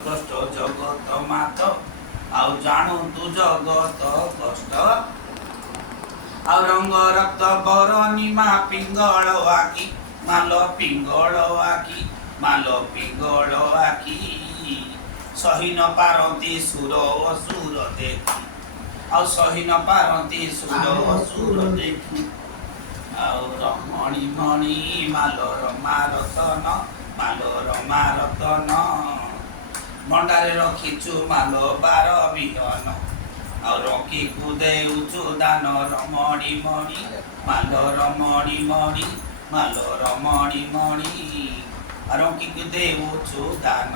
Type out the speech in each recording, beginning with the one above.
कष्ट जगत मात आउ जाणु तू जगत कष्ट आउ रंग रक्त बरनिमा पिंगल आखि माल पिंगल आखि माल पिंगल आखि सही न पारती सुर असुर देखि आउ सही न पारती सुर असुर देखि आउ रमणी मणि मालर मारतन मालर मारतन भंडारे रखिचु माल बार बिहन आ रखी कुदेउचु दान रमणी मणि माल रमणी मणि माल रमणी मणि रखी कुदेउचु दान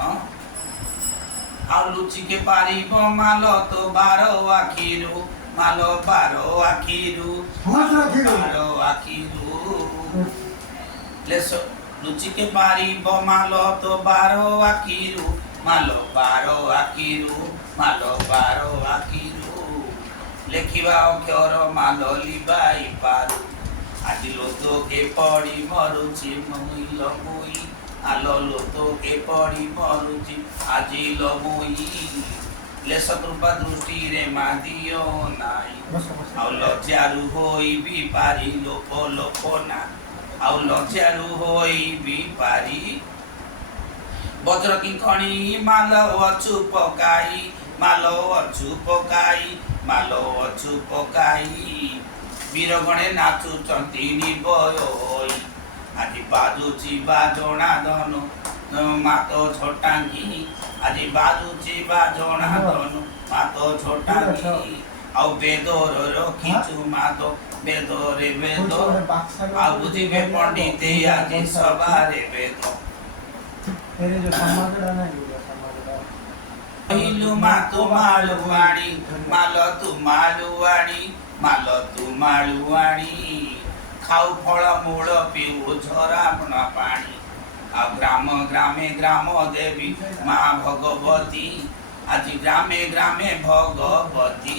आ लुचिके पारिब माल तो बार आखिरु माल बार आखिरु बार आखिरु लेस लुचिके पारिब माल तो बार आखिरु मालो बारो आखिरु मालो बारो आखिरु लेखिबा अक्षर मालो लिबाई पारु आज लोतो के पड़ी मरुची मुई लमुई आलो लोतो के पड़ी मरुची आज लमुई लेस कृपा दृष्टि रे मादियो नाई आउ लज्जारु होई भी पारी लोको लोकोना आउ लज्जारु होई भी पारी वज्र किंकणी माल अचु पकाई माल अचु पकाई माल अचु पकाई वीरगणे नाचुचंती निबय होई आज बाजुची बाजोणा धनु मातो छोटांगी आज बाजुची बाजोणा धनु मातो छोटांगी आउ बेदोर रखिचु मातो बेदोरे बेदो आउ बुझिबे पंडिते आज सबारे बेदो तेरे जो समाजड़ा नहीं होगा समाजड़ा पहिलु मातु मालुवाणी माल तू मालुवाणी माल तू मालुवाणी खाऊ फल मूल पीऊ झरापना पानी आ ग्राम ग्रामे ग्राम देवी माँ भगवती आज ग्रामे ग्रामे भगवती